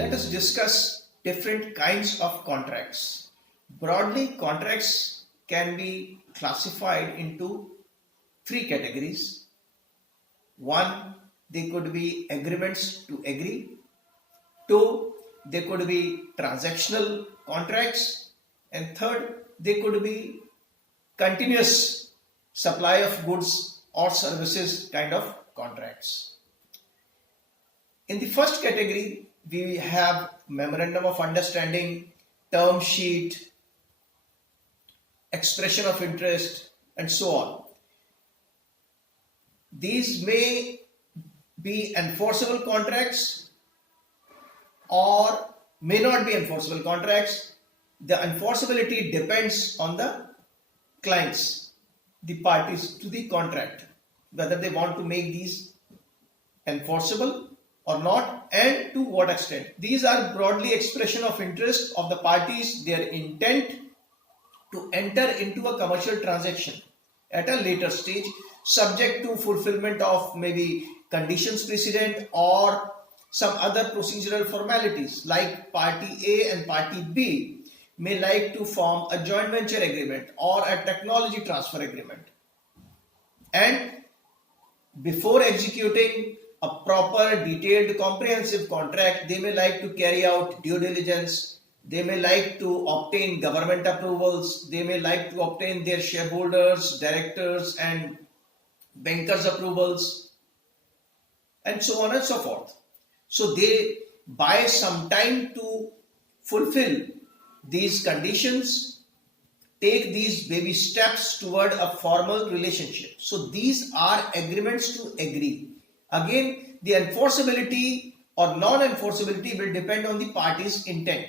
let us discuss different kinds of contracts. Broadly, contracts can be classified into three categories. One, they could be agreements to agree. Two, they could be transactional contracts. And third, they could be continuous supply of goods or services kind of contracts. In the first category, we have memorandum of understanding, term sheet, expression of interest, and so on. These may be enforceable contracts or may not be enforceable contracts. The enforceability depends on the clients, the parties to the contract, whether they want to make these enforceable or not, and to what extent. These are broadly expression of interest of the parties, their intent to enter into a commercial transaction at a later stage, subject to fulfillment of maybe conditions precedent or some other procedural formalities, like party A and party B may like to form a joint venture agreement or a technology transfer agreement, and before executing a proper, detailed, comprehensive contract, they may like to carry out due diligence, they may like to obtain government approvals, they may like to obtain their shareholders, directors and bankers approvals, and so on and so forth. So they buy some time to fulfill these conditions, take these baby steps toward a formal relationship. So these are agreements to agree. Again, the enforceability or non-enforceability will depend on the party's intent.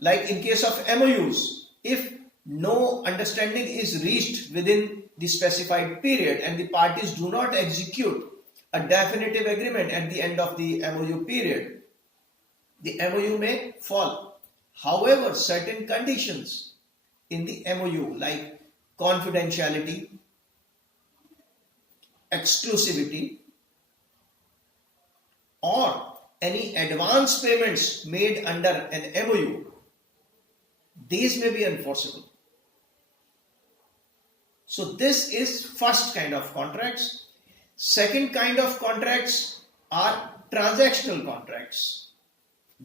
Like in case of MOUs, if no understanding is reached within the specified period and the parties do not execute a definitive agreement at the end of the MOU period, the MOU may fall. However, certain conditions in the MOU like confidentiality, exclusivity, or any advance payments made under an MOU, these may be enforceable. So this is first kind of contracts. Second kind of contracts are transactional contracts,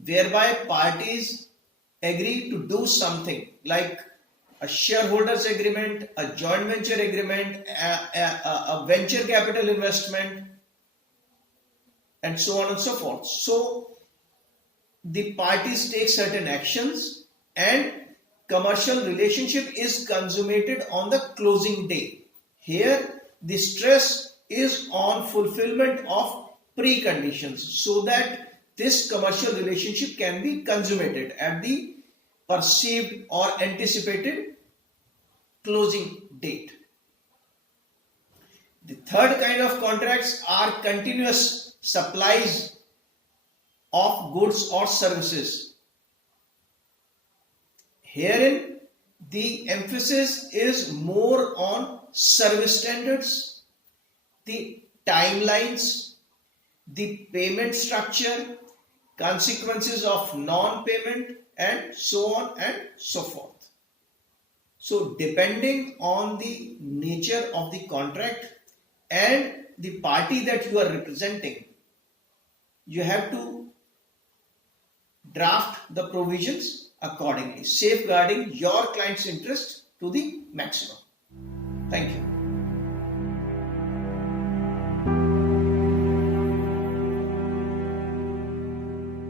whereby parties agree to do something like a shareholders agreement, a joint venture agreement, a venture capital investment, and so on and so forth. So the parties take certain actions and commercial relationship is consummated on the closing day. Here the stress is on fulfillment of preconditions so that this commercial relationship can be consummated at the perceived or anticipated closing date. The third kind of contracts are continuous supplies of goods or services. Herein, the emphasis is more on service standards, the timelines, the payment structure, consequences of non-payment, and so on and so forth. So depending on the nature of the contract and the party that you are representing, you have to draft the provisions accordingly, safeguarding your client's interest to the maximum. Thank you.